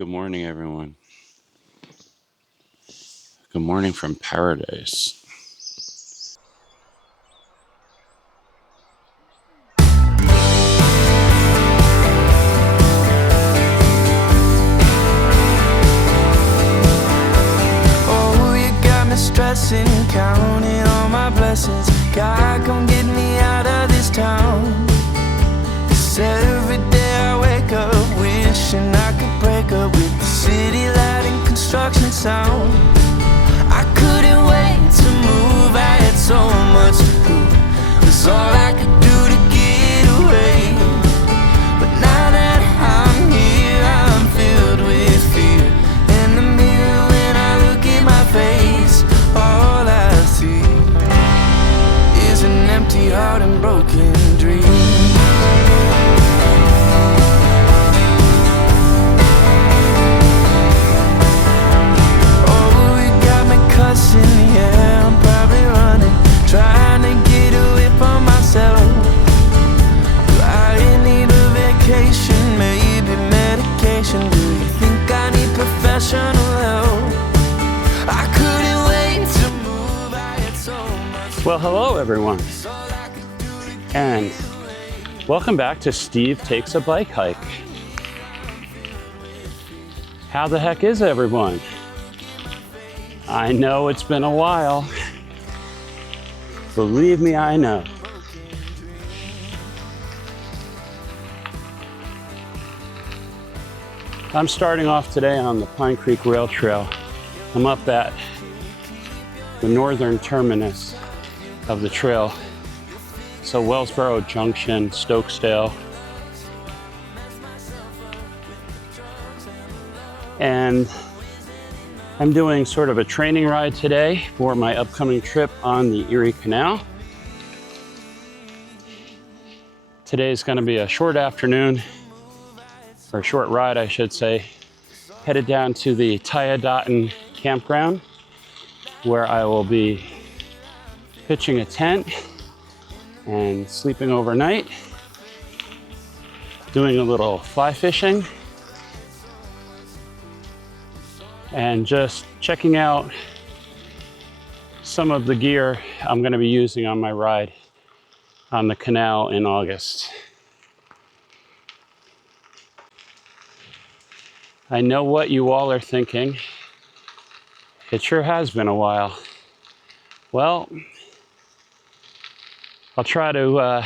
Good morning, everyone. Good morning from paradise. Oh, you got me stressing, counting all my blessings. God, come get me out of this town. 'Cause every day I wake up wishing I could break up with the city light and construction sound. I couldn't wait to move, I had so much to prove. That's all I could do to get away. But now that I'm here, I'm filled with fear. In the mirror when I look at my face, all I see is an empty heart and broken dreams. Yeah, I'm probably running, trying to get away from myself. Do I need a vacation, maybe medication? Do you think I need professional help? I couldn't wait to move, I had so much. Well, hello, everyone. And welcome back to Steve Takes a Bike Hike. How the heck is everyone? I know it's been a while. Believe me, I know. I'm starting off today on the Pine Creek Rail Trail. I'm up at the northern terminus of the trail. So Wellsboro Junction, Stokesdale. And I'm doing sort of a training ride today for my upcoming trip on the Erie Canal. Today's going to be a short afternoon, or a short ride, I should say, headed down to the Tiadaghton campground, where I will be pitching a tent and sleeping overnight, doing a little fly fishing, and just checking out some of the gear I'm going to be using on my ride on the canal in August. I know what you all are thinking. It sure has been a while. Well, I'll try to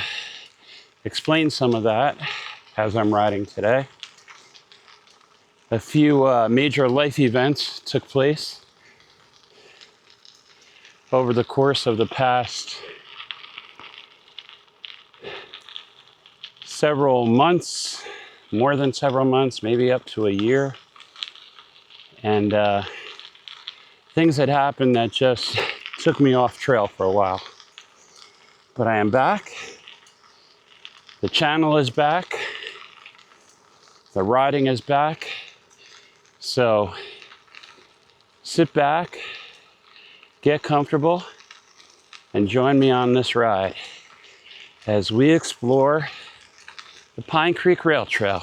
explain some of that as I'm riding today. A few major life events took place over the course of the past several months, more than several months, maybe up to a year. And things had happened that just took me off trail for a while. But I am back. The channel is back. The riding is back. So sit back, get comfortable, and join me on this ride as we explore the Pine Creek Rail Trail.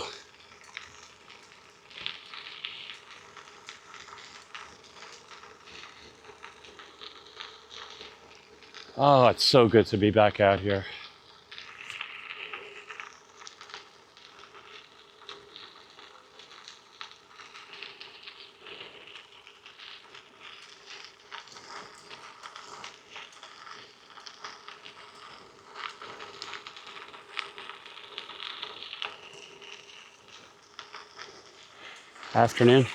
Oh, it's so good to be back out here. Afternoon.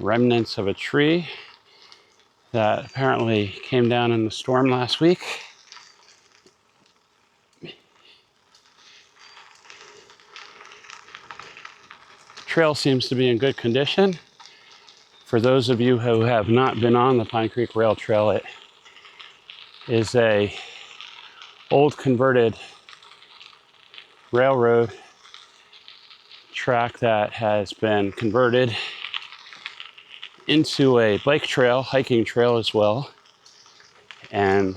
Remnants of a tree that apparently came down in the storm last week. The trail seems to be in good condition. For those of you who have not been on the Pine Creek Rail Trail, it is a old converted railroad track that has been converted into a bike trail, hiking trail as well. And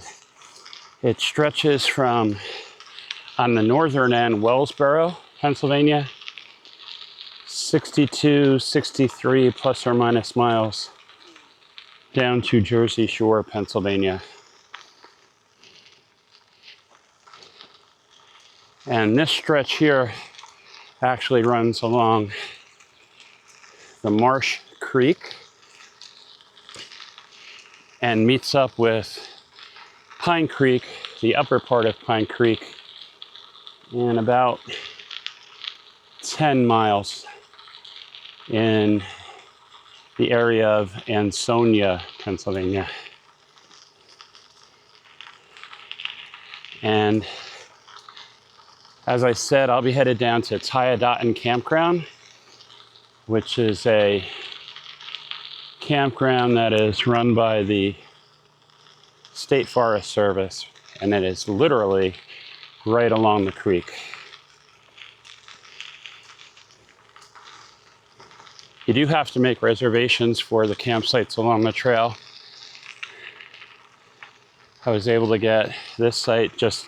it stretches from, on the northern end, Wellsboro, Pennsylvania, 62, 63 plus or minus miles down to Jersey Shore, Pennsylvania. And this stretch here actually runs along the Marsh Creek and meets up with Pine Creek, the upper part of Pine Creek, in about 10 miles in the area of Ansonia, Pennsylvania. And as I said, I'll be headed down to Tiadaghton campground, which is a campground that is run by the State Forest Service, and it is literally right along the creek. You do have to make reservations for the campsites along the trail. I was able to get this site just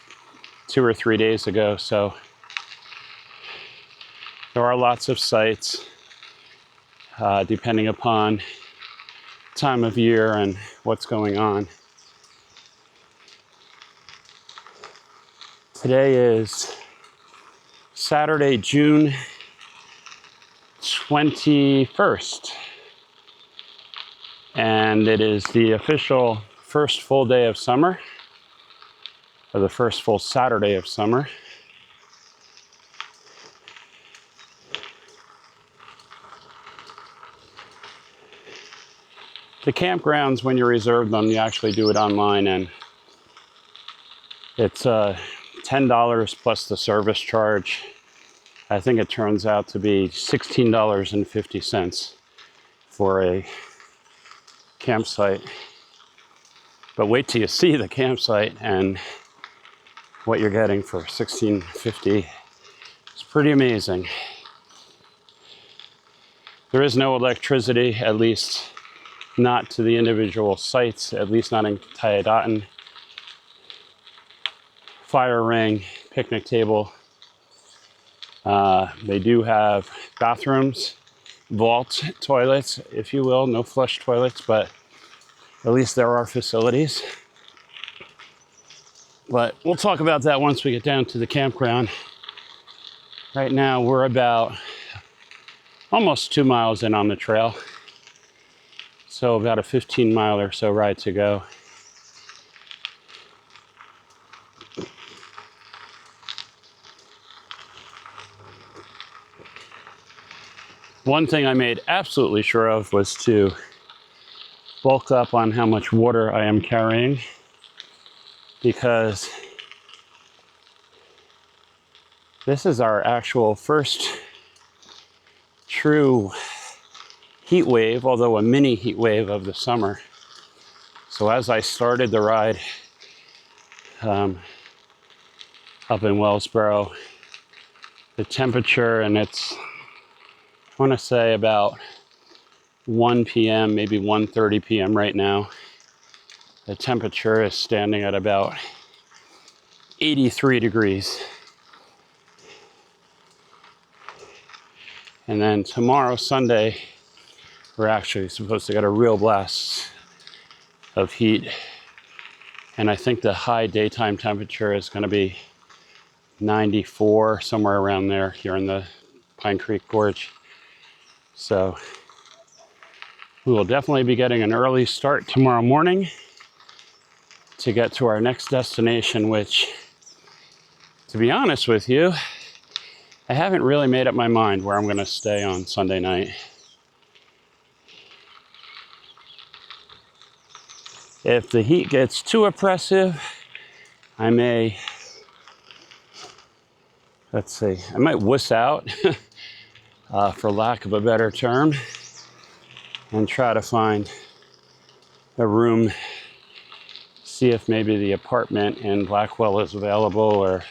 2 or 3 days ago, so there are lots of sites depending upon time of year and what's going on. Today is Saturday, June 21st, and it is the official first full day of summer, or the first full Saturday of summer. The campgrounds, when you reserve them, you actually do it online, and it's $10 plus the service charge. I think it turns out to be $16.50 for a campsite. But wait till you see the campsite and what you're getting for $16.50. It's pretty amazing. There is no electricity, at least not to the individual sites, at least not in Tiadaghton. Fire ring, picnic table. They do have bathrooms, vault toilets, if you will, no flush toilets, but at least there are facilities. But we'll talk about that once we get down to the campground. Right now we're about almost 2 miles in on the trail. So about a 15-mile or so ride to go. One thing I made absolutely sure of was to bulk up on how much water I am carrying, because this is our actual first true heat wave, although a mini heat wave of the summer. So as I started the ride up in Wellsboro, the temperature, and it's, I want to say about 1 p.m., maybe 1:30 p.m. right now. The temperature is standing at about 83 degrees. And then tomorrow, Sunday, we're actually supposed to get a real blast of heat. And I think the high daytime temperature is going to be 94, somewhere around there here in the Pine Creek Gorge. So we will definitely be getting an early start tomorrow morning to get to our next destination, which, to be honest with you, I haven't really made up my mind where I'm going to stay on Sunday night. If the heat gets too oppressive, I may, I might wuss out, for lack of a better term, and try to find a room, see if maybe the apartment in Blackwell is available, or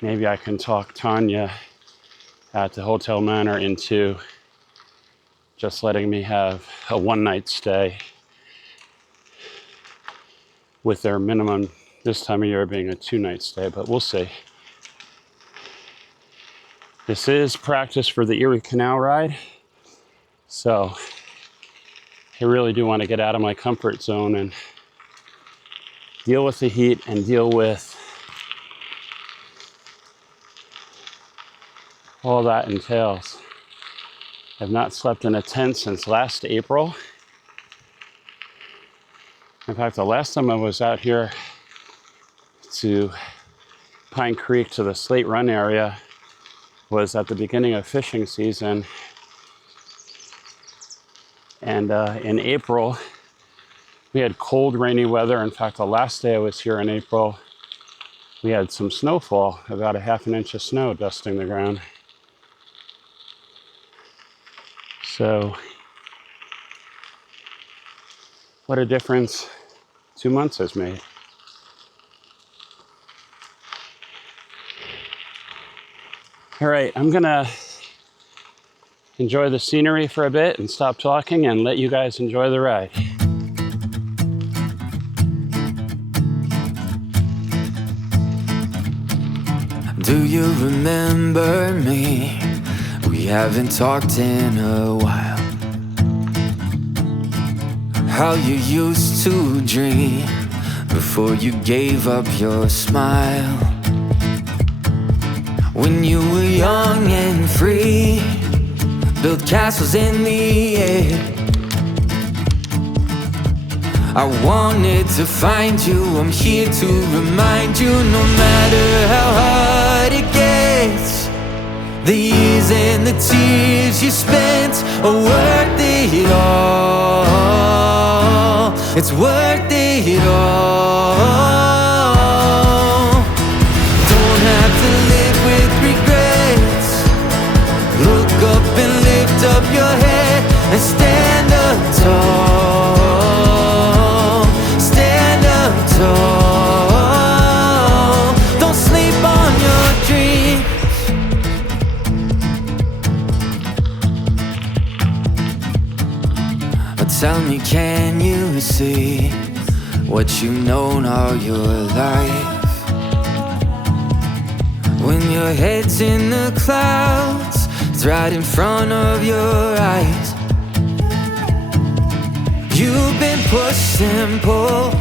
maybe I can talk Tanya at the Hotel Manor into just letting me have a one-night stay, with their minimum this time of year being a two-night stay, but we'll see. This is practice for the Erie Canal ride, so I really do want to get out of my comfort zone and deal with the heat and deal with all that entails. I've not slept in a tent since last April. In fact, the last time I was out here to Pine Creek to the Slate Run area was at the beginning of fishing season. And in April, we had cold, rainy weather. In fact, the last day I was here in April, we had some snowfall, about a half an inch of snow dusting the ground. So, what a difference 2 months has made. All right, I'm gonna enjoy the scenery for a bit and stop talking and let you guys enjoy the ride. Do you remember me? We haven't talked in a while. How you used to dream before you gave up your smile. When you were young and free, built castles in the air. I wanted to find you, I'm here to remind you, no matter how hard it gets, the years and the tears you spent are worth it all. It's worth it all. Don't have to live with regrets. Look up and lift up your head and stand up tall. Stand up tall. Don't sleep on your dreams. Tell me, can you see what you've known all your life? When your head's in the clouds, it's right in front of your eyes. You've been pushed and pulled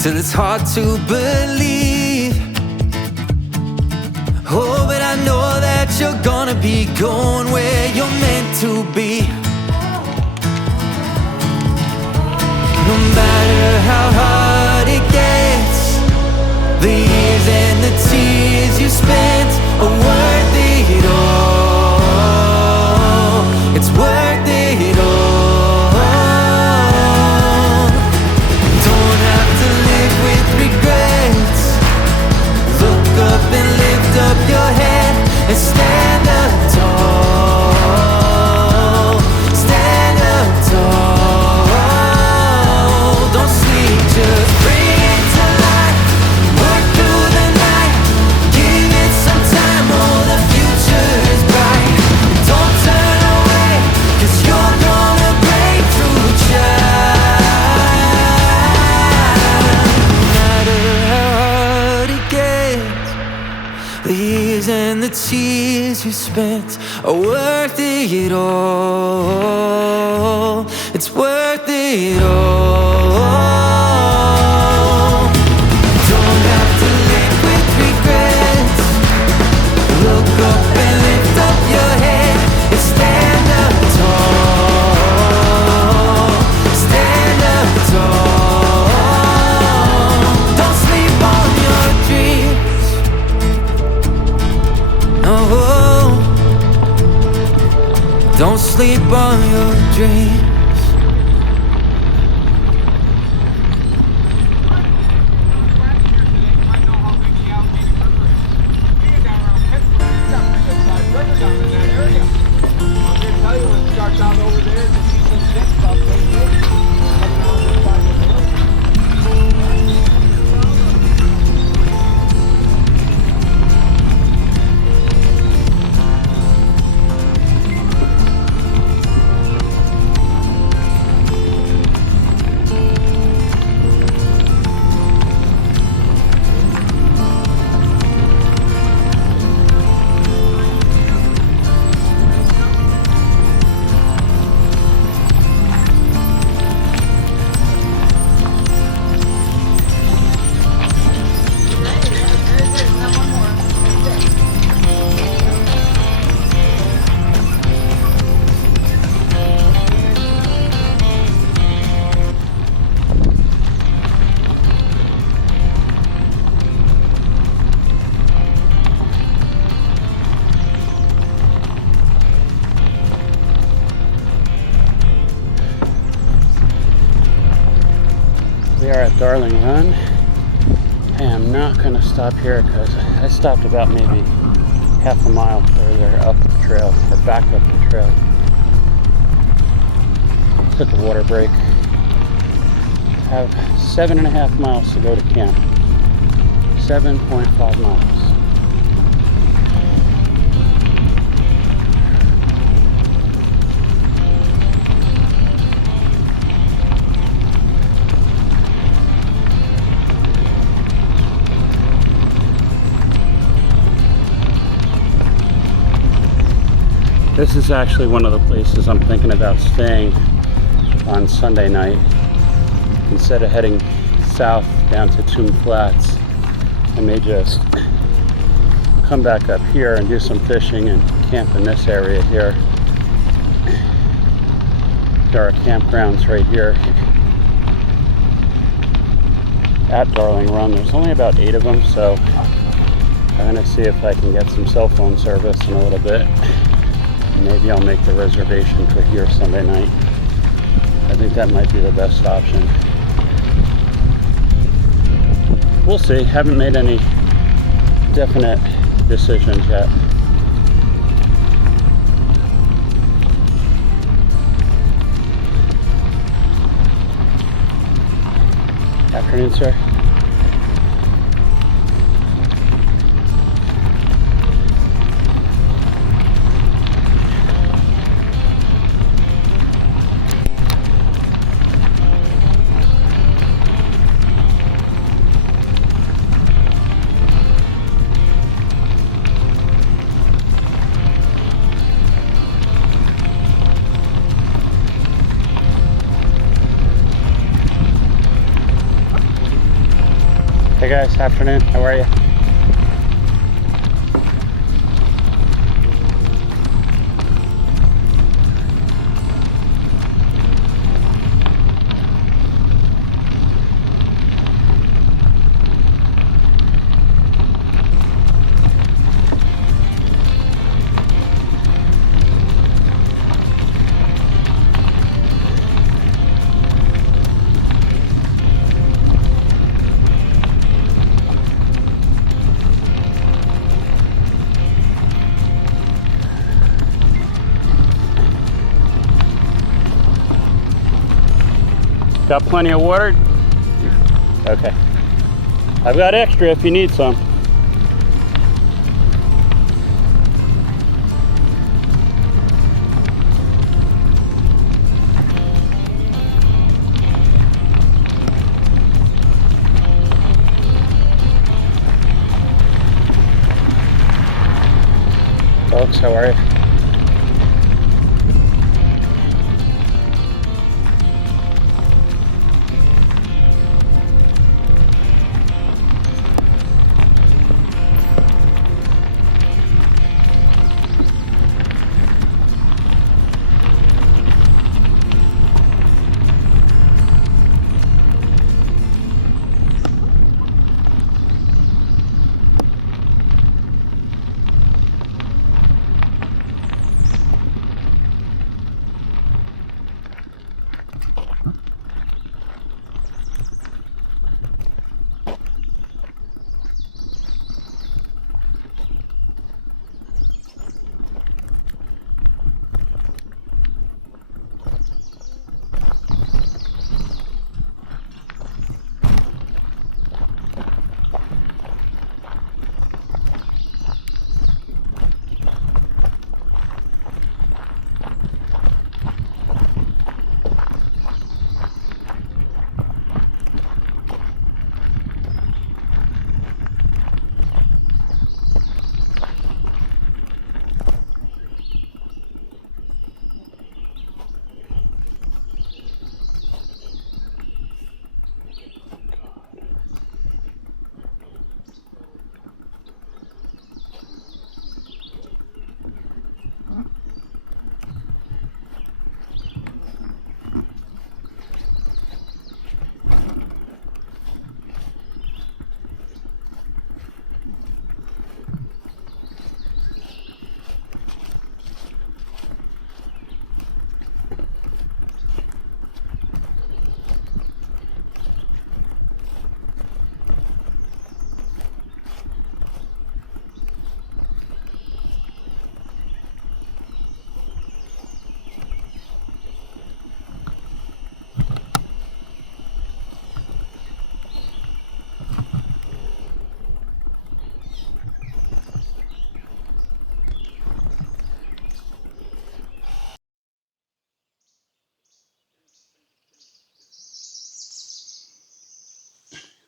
till it's hard to believe. Oh, but I know that you're gonna be going where you're meant to be. No matter how hard it gets, the years and the tears you spent are worth it all. It's worth it all. Don't have to live with regrets. Look up and lift up your head and stand up tall. Stand up tall. Just bring it to life, work through the night, give it some time, oh, the future is bright. Don't turn away, 'cause you're gonna break through, child. No matter how hard it gets, the years and the tears you spent are worth it all. It's worth it all. Don't sleep on your dreams. are at Darling Run. I am not going to stop here because I stopped about maybe half a mile further up the trail, or back up the trail. Took a water break. Have 7.5 miles to go to camp. 7.5 miles. This is actually one of the places I'm thinking about staying on Sunday night. Instead of heading south down to Tomb Flats, I may just come back up here and do some fishing and camp in this area here. There are campgrounds right here at Darling Run. There's only about 8 of them, so I'm gonna see if I can get some cell phone service in a little bit. Maybe I'll make the reservation for here Sunday night. I think that might be the best option. We'll see. Haven't made any definite decisions yet. Afternoon, sir. Hey guys, afternoon, how are you? Got plenty of water? Okay. I've got extra if you need some. Folks, how are you?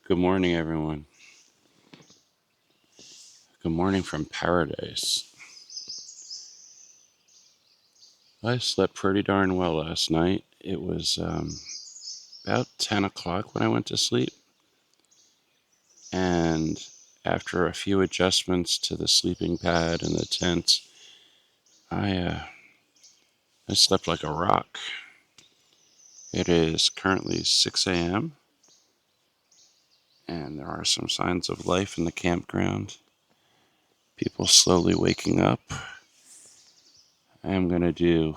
Good morning, everyone. Good morning from paradise. I slept pretty darn well last night. It was about 10 o'clock when I went to sleep. And after a few adjustments to the sleeping pad and the tent, I slept like a rock. It is currently 6 a.m. and there are some signs of life in the campground. People slowly waking up. I am going to do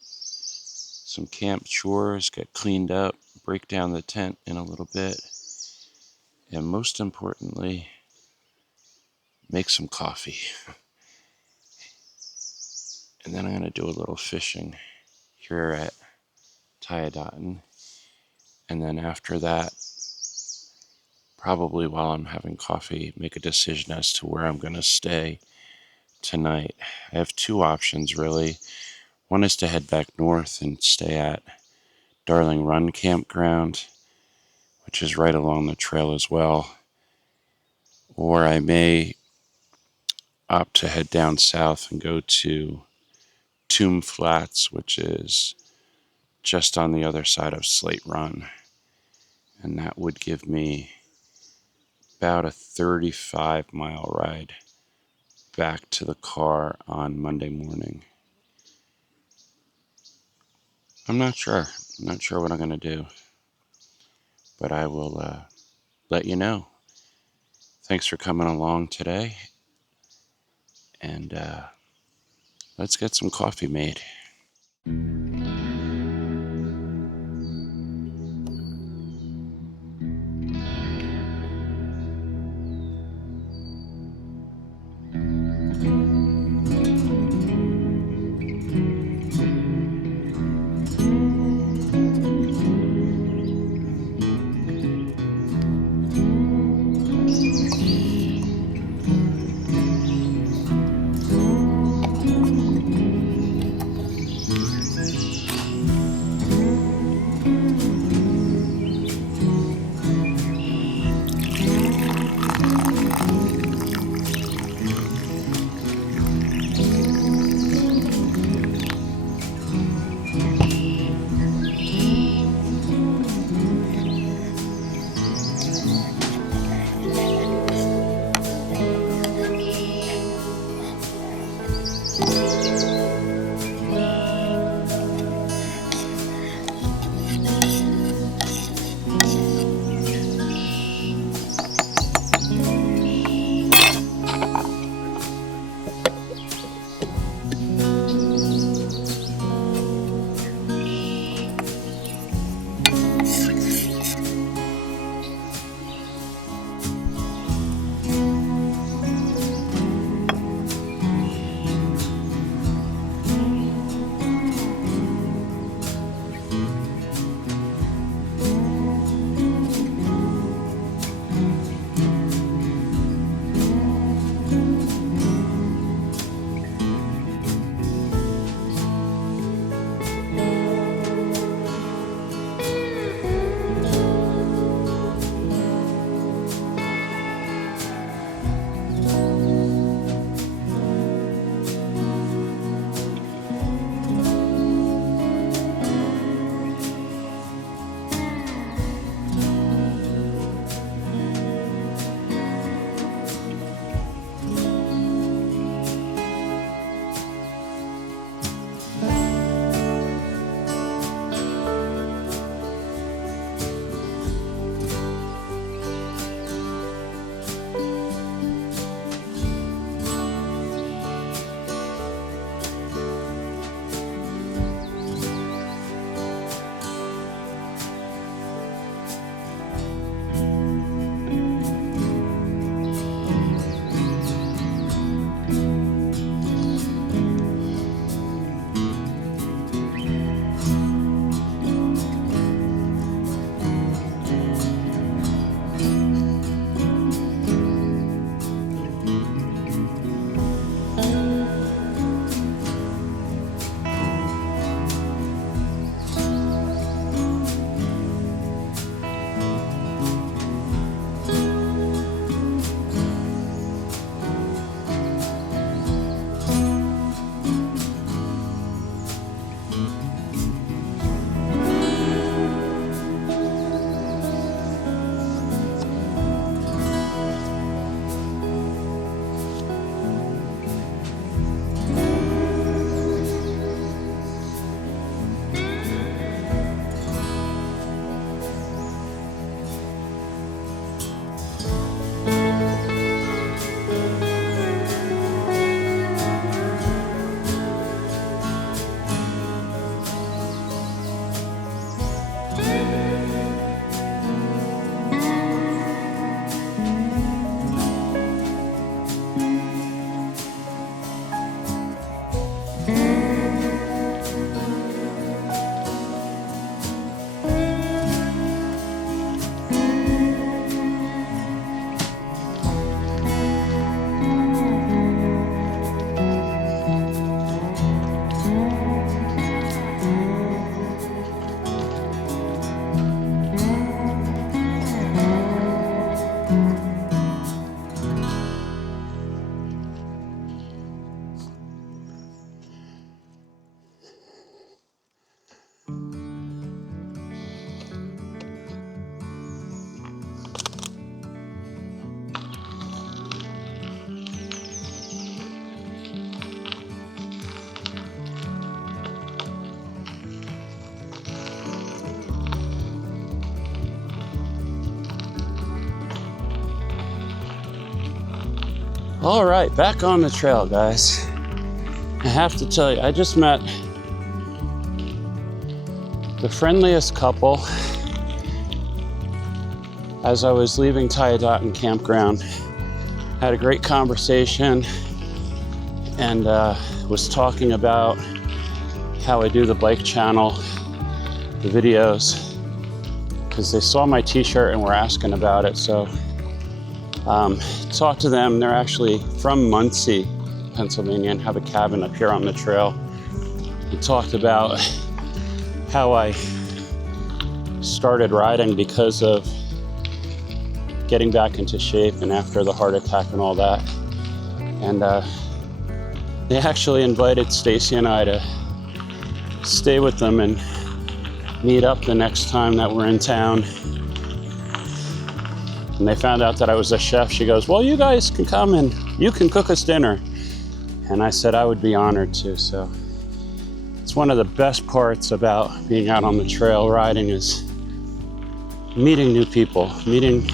some camp chores, get cleaned up, break down the tent in a little bit, and most importantly, make some coffee. And then I'm going to do a little fishing here at Tiadaghton. And then after that, probably while I'm having coffee, make a decision as to where I'm going to stay tonight. I have two options, really. One is to head back north and stay at Darling Run Campground, which is right along the trail as well. Or I may opt to head down south and go to Tomb Flats, which is just on the other side of Slate Run. And that would give me about a 35-mile ride back to the car on Monday morning. I'm not sure. I'm not sure what I'm going to do. But I will let you know. Thanks for coming along today. And let's get some coffee made. All right, back on the trail, guys. I have to tell you, I just met the friendliest couple as I was leaving Tiadaghton campground. Had a great conversation and was talking about how I do the bike channel, the videos, because they saw my t-shirt and were asking about it. So talked to them. They're actually from Muncie, Pennsylvania, and have a cabin up here on the trail. We talked about how I started riding because of getting back into shape and after the heart attack and all that. And they actually invited Stacy and I to stay with them and meet up the next time that we're in town. And they found out that I was a chef. She goes, well, you guys can come and you can cook us dinner. And I said I would be honored to. So it's one of the best parts about being out on the trail riding is meeting new people, meeting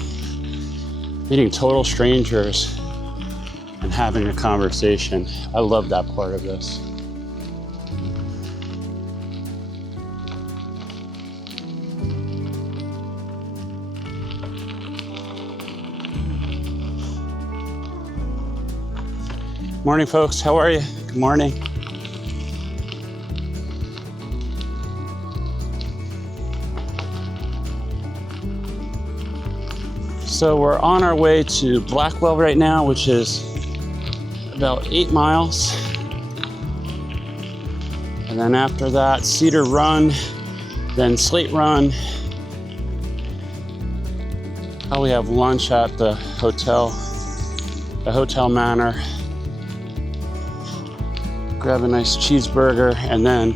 total strangers and having a conversation. I love that part of this. Morning, folks. How are you? Good morning. So we're on our way to Blackwell right now, which is about 8 miles. And then after that, Cedar Run, then Slate Run. Probably have lunch at the Hotel Manor. Grab a nice cheeseburger, and then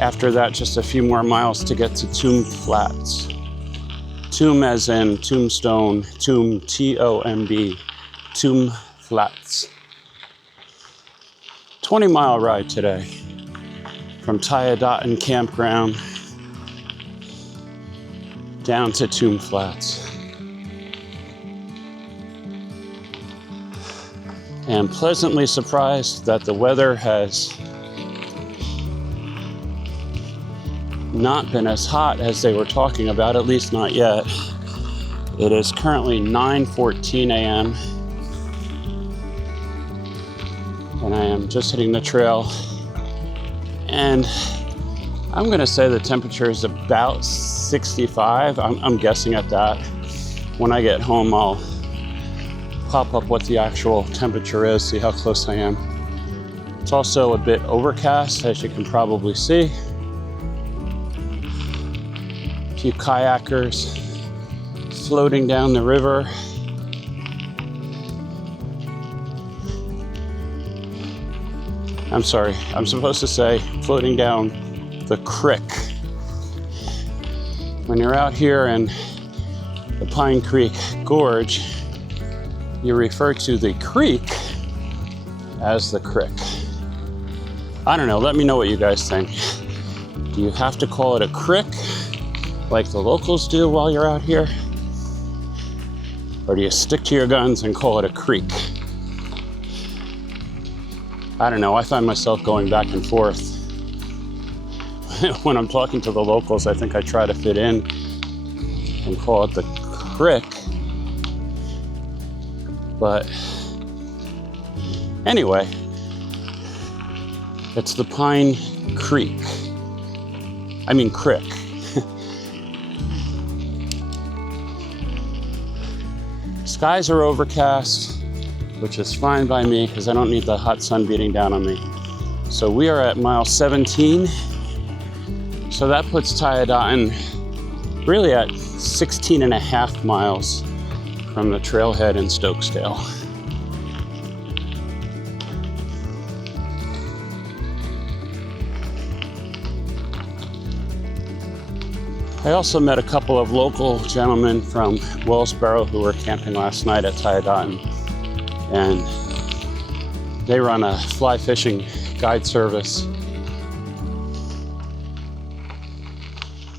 after that, just a few more miles to get to Tomb Flats. Tomb as in tombstone, tomb, T-O-M-B, Tomb Flats. 20-mile ride today from Tiadaghton campground down to Tomb Flats. And pleasantly surprised that the weather has not been as hot as they were talking about, at least not yet. It is currently 9:14 a.m. and I am just hitting the trail. And I'm gonna say the temperature is about 65. I'm guessing at that. When I get home, I'll pop up what the actual temperature is, see how close I am. It's also a bit overcast, as you can probably see. A few kayakers floating down the river. I'm sorry, I'm supposed to say floating down the creek. When you're out here in the Pine Creek Gorge, you refer to the creek as the crick. I don't know, let me know what you guys think. Do you have to call it a crick like the locals do while you're out here? Or do you stick to your guns and call it a creek? I don't know, I find myself going back and forth. When I'm talking to the locals, I think I try to fit in and call it the crick. But anyway, It's the Pine Creek. I mean Crick. Skies are overcast, which is fine by me because I don't need the hot sun beating down on me. So we are at mile 17. So that puts Tiadaghton really at 16 and a half miles from the trailhead in Stokesdale. I also met a couple of local gentlemen from Wellsboro who were camping last night at Tiadaghton, and they run a fly fishing guide service.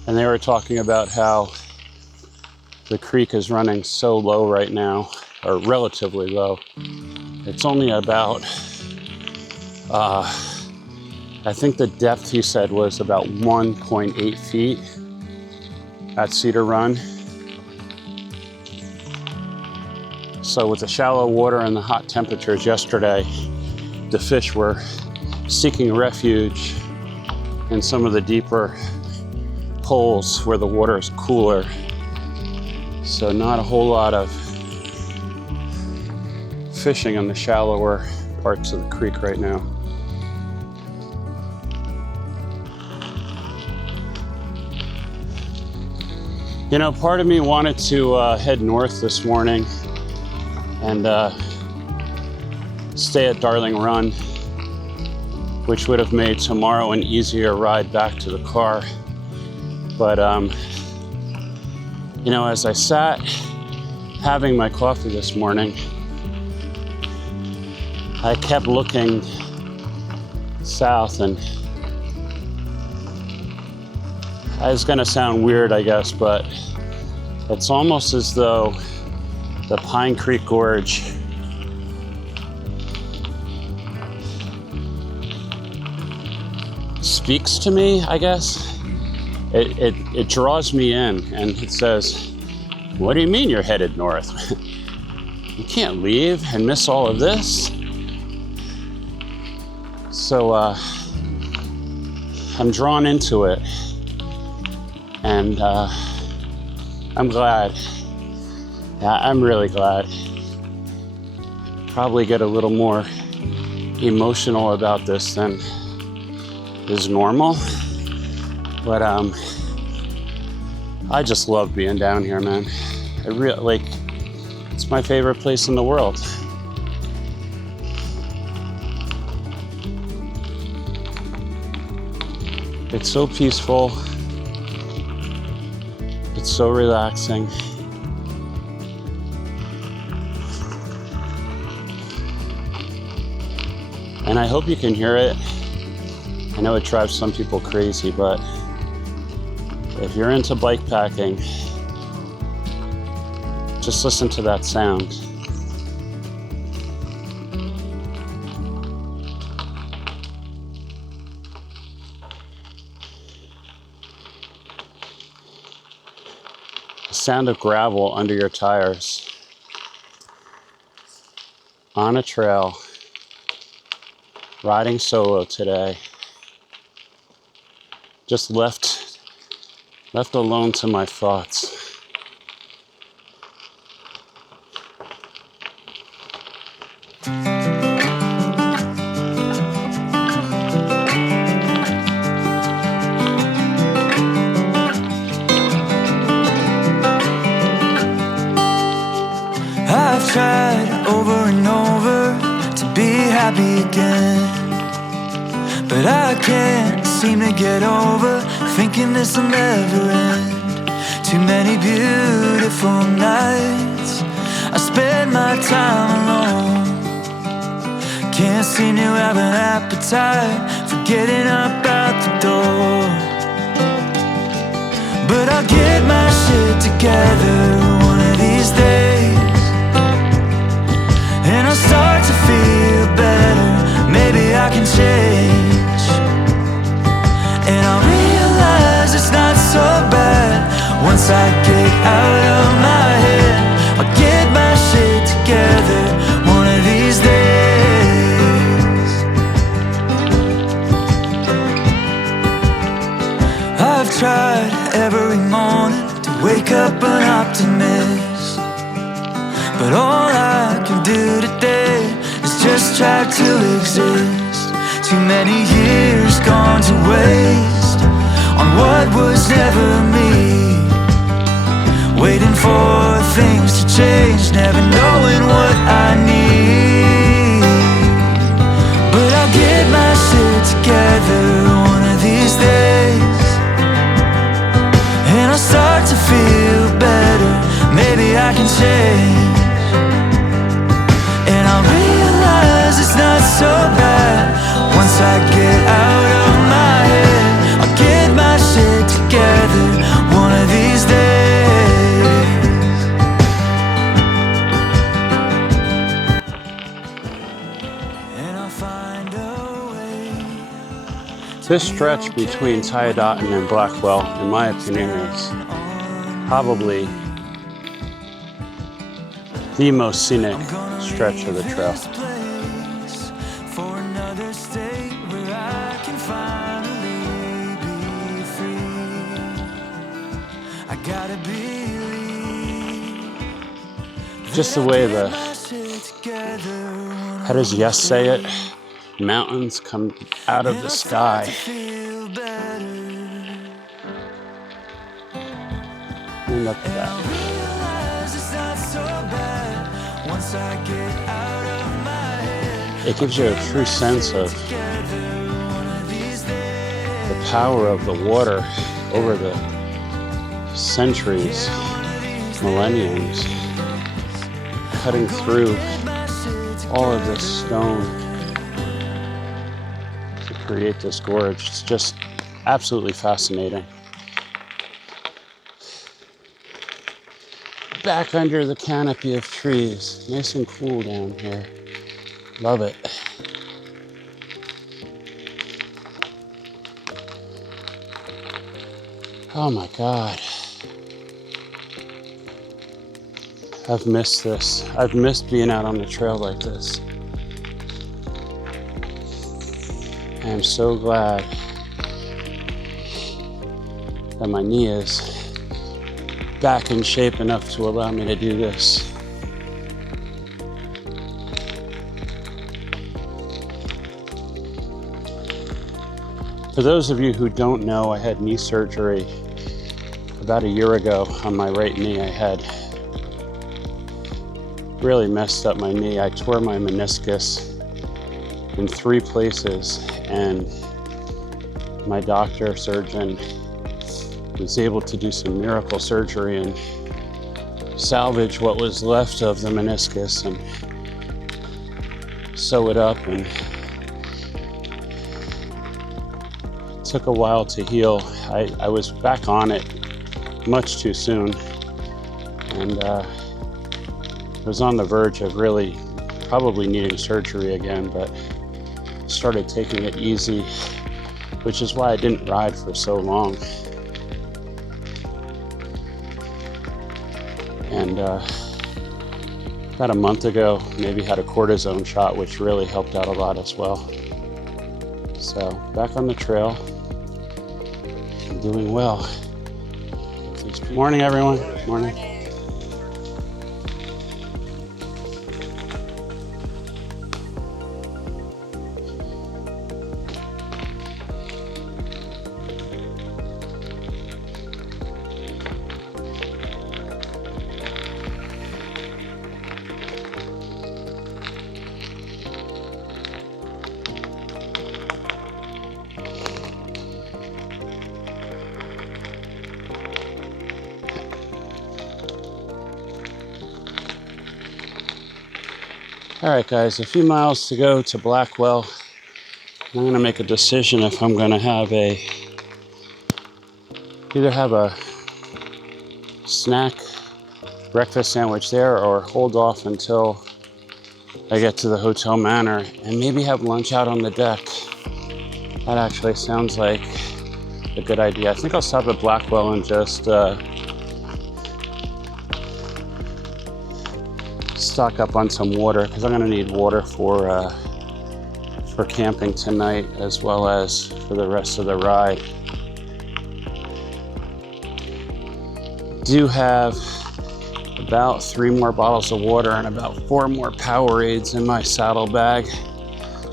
And they were talking about how the creek is running so low right now, or relatively low. It's only about, I think the depth he said was about 1.8 feet at Cedar Run. So with the shallow water and the hot temperatures yesterday, the fish were seeking refuge in some of the deeper holes where the water is cooler. So not a whole lot of fishing in the shallower parts of the creek right now. You know, part of me wanted to head north this morning and stay at Darling Run, which would have made tomorrow an easier ride back to the car. But, you know, as I sat having my coffee this morning, I kept looking south, and it's gonna sound weird, I guess, but it's almost as though the Pine Creek Gorge speaks to me, I guess. It draws me in, and it says, what do you mean you're headed north? You can't leave and miss all of this. So I'm drawn into it. And I'm glad. Yeah, I'm really glad. Probably get a little more emotional about this than is normal. But I just love being down here, man. I really, like, it's my favorite place in the world. It's so peaceful. It's so relaxing. And I hope you can hear it. I know it drives some people crazy, but if you're into bike packing, just listen to that sound. The sound of gravel under your tires on a trail, riding solo today, just left alone to my thoughts. I've tried over and over to be happy again, but I can't seem to get over thinking this'll never end. Too many beautiful nights I spend my time alone. Can't seem to have an appetite for getting up out the door. But I'll get my shit together one of these days, and I'll start to feel better. Maybe I can change, and I'll realize it's not so bad once I get out of my head. I'll get my shit together one of these days. tried every morning to wake up an optimist, but all I can do today is just try to exist. Too many years gone to waste on what was never me, waiting for things to change, never knowing what I need. But I'll get my shit together one of these days, and I'll start to feel better. Maybe I can change, and I'll realize it's not so bad once I get out of my head. I'll get my shit together one of these days. And I'll find a way. This stretch between Tiadaghton and Blackwell, in my opinion, is probably the most scenic stretch of the trail. For another state where I can finally be free. I gotta believe. Just the way the how does Yes say it? Mountains come out of the sky. And look at that. It gives you a true sense of the power of the water over the centuries, millenniums, cutting through all of this stone to create this gorge. It's just absolutely fascinating. Back under the canopy of trees, nice and cool down here. Love it. Oh my God. I've missed this. I've missed being out on the trail like this. I am so glad that my knee is back in shape enough to allow me to do this. For those of you who don't know, I had knee surgery about a year ago on my right knee. I had really messed up my knee. I tore my meniscus in 3 places, and my doctor, surgeon, was able to do some miracle surgery and salvage what was left of the meniscus and sew it up, and it took a while to heal. I was back on it much too soon, and I was on the verge of really probably needing surgery again, but started taking it easy, which is why I didn't ride for so long. And about a month ago, maybe had a cortisone shot, which really helped out a lot as well. So back on the trail, I'm doing well. Morning, everyone. Morning. All right, guys, a few miles to go to Blackwell. I'm gonna make a decision if I'm gonna have either have a snack, breakfast sandwich there, or hold off until I get to the Hotel Manor and maybe have lunch out on the deck. That actually sounds like a good idea. I think I'll stop at Blackwell and just stock up on some water, because I'm gonna need water for camping tonight as well as for the rest of the ride. do have about 3 more bottles of water and about 4 more Powerades in my saddle bag.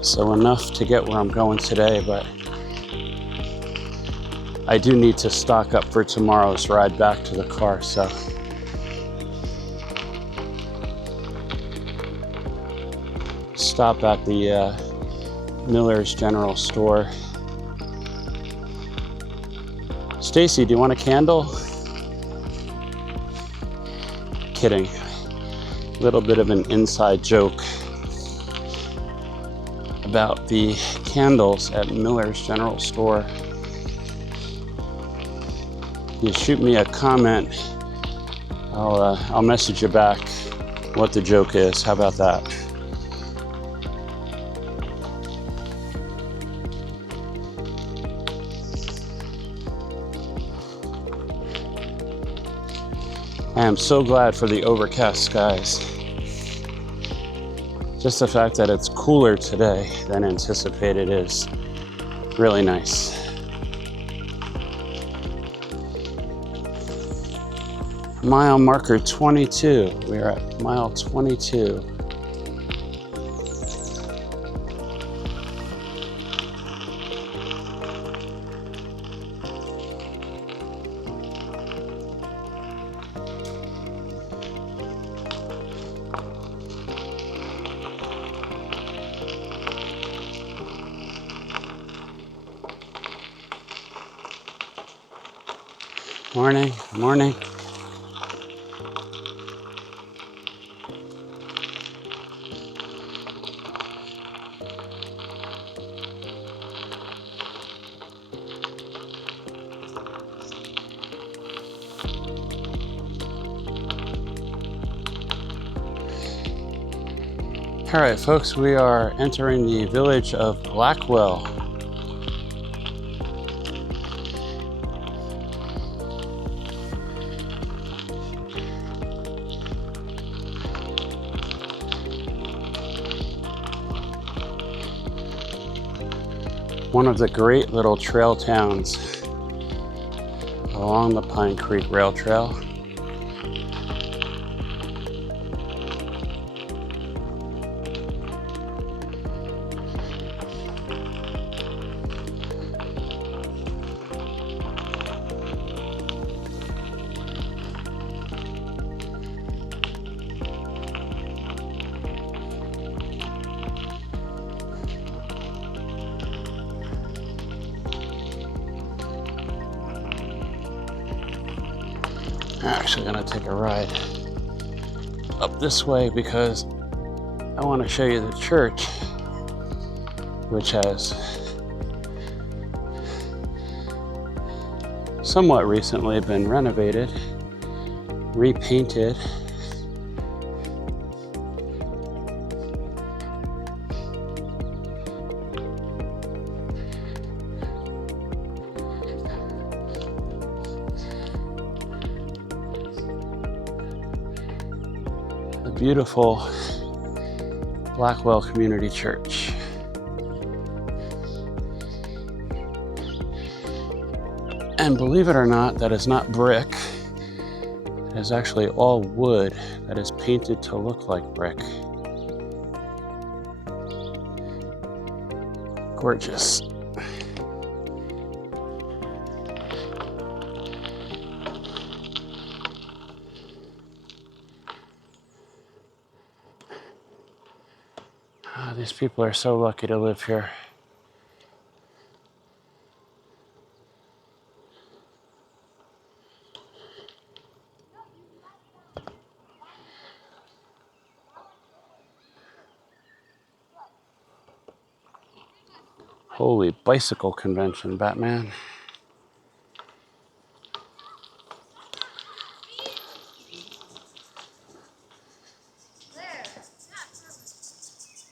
So enough to get where I'm going today, but I do need to stock up for tomorrow's ride back to the car, so. Stop at the Miller's General Store. Stacy, do you want a candle? Kidding. Little bit of an inside joke about the candles at Miller's General Store. You shoot me a comment, I'll message you back what the joke is. How about that? I am so glad for the overcast skies. Just the fact that it's cooler today than anticipated is really nice. Mile marker 22. We are at mile 22. Morning, morning. All right, folks, we are entering the village of Blackwell. One of the great little trail towns along the Pine Creek Rail Trail. I'm actually gonna take a ride up this way because I want to show you the church, which has somewhat recently been renovated, repainted. Beautiful Blackwell Community Church. And believe it or not, that is not brick. It is actually all wood that is painted to look like brick. Gorgeous. These people are so lucky to live here. Holy bicycle convention, Batman.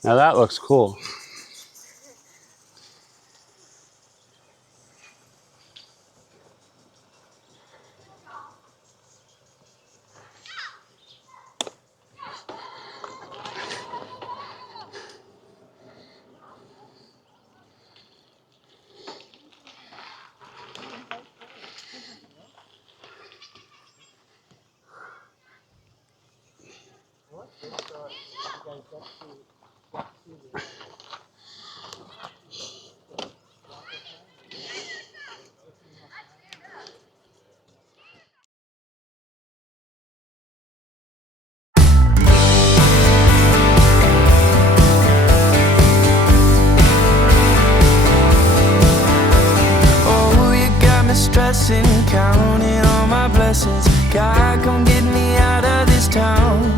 Now that looks cool. Oh, you got me stressing, counting all my blessings. God, come get me out of this town.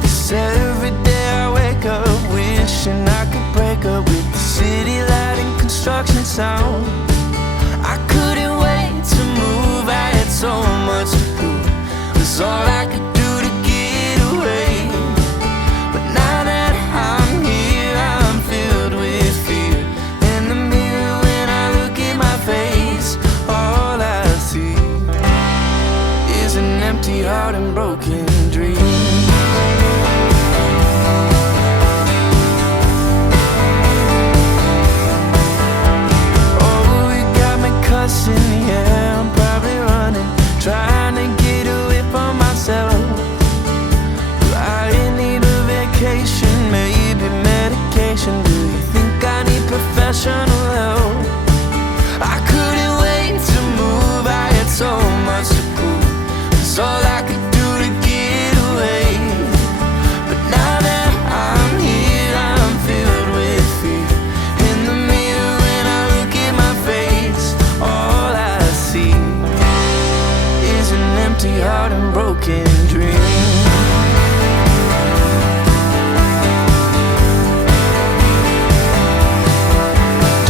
'Cause every day I wake up wishing I could break up with the city light and construction sound. I couldn't wait to move, I had so much to prove. It was all I could do to get away. But now that I'm here, I'm filled with fear. In the mirror when I look in my face, all I see is an empty heart and broken dreams. Yeah, I'm probably running, trying to get away from myself. I need a vacation, maybe medication. Do you think I need professional help? I couldn't wait to move, I had so much to prove. It's all I could do to get away. But now that I'm here, I'm filled with fear. In the mirror when I look at my face, all I see is an empty heart and broken dreams.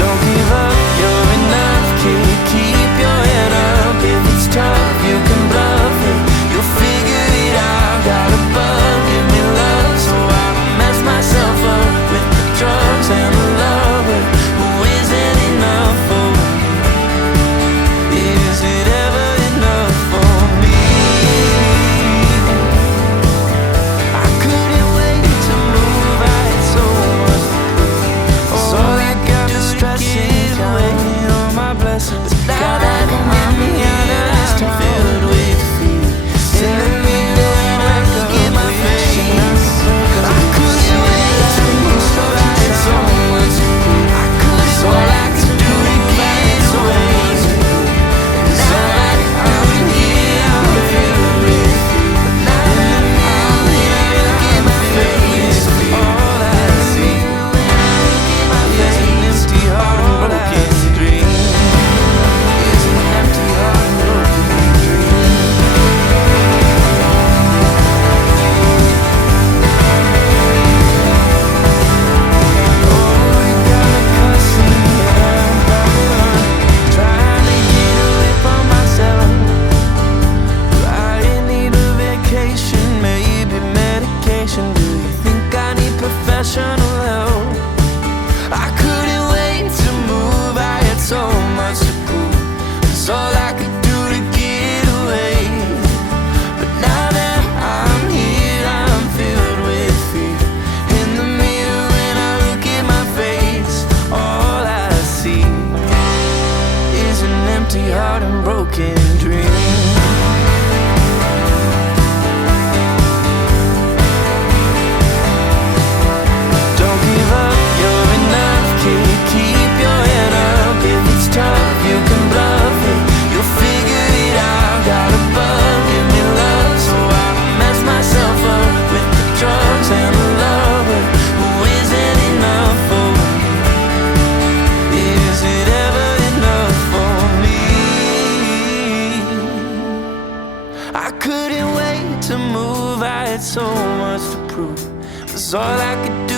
Don't give up, you're enough, kid. Keep your head up. If it's tough, you can bluff it. You'll figure it out. Got a bug, give me love, so I don't mess myself up with the drugs and the lover who isn't enough for me. Is it ever enough for me? I couldn't wait to move, I had so much to prove. So all I got is stressing, counting all my blessings. But now that I'm here, I'm filled with fear. In the mirror when I look at my face, I couldn't wait to move, I had so much to prove. I couldn't all I could do to get away. Professional help. I couldn't wait to move, I had so much to prove. It's all I could do to get away. But now that I'm here, I'm filled with fear. In the mirror when I look at my face, all I see is an empty heart and broken dreams. Keep your head up. If it's tough, you can bluff it. You'll figure it out. Got a bug, give me love, so I don't mess myself up with the drugs and the lover who isn't enough for me. Is it ever enough for me? I couldn't wait to move, I had so much to prove. It was all I could do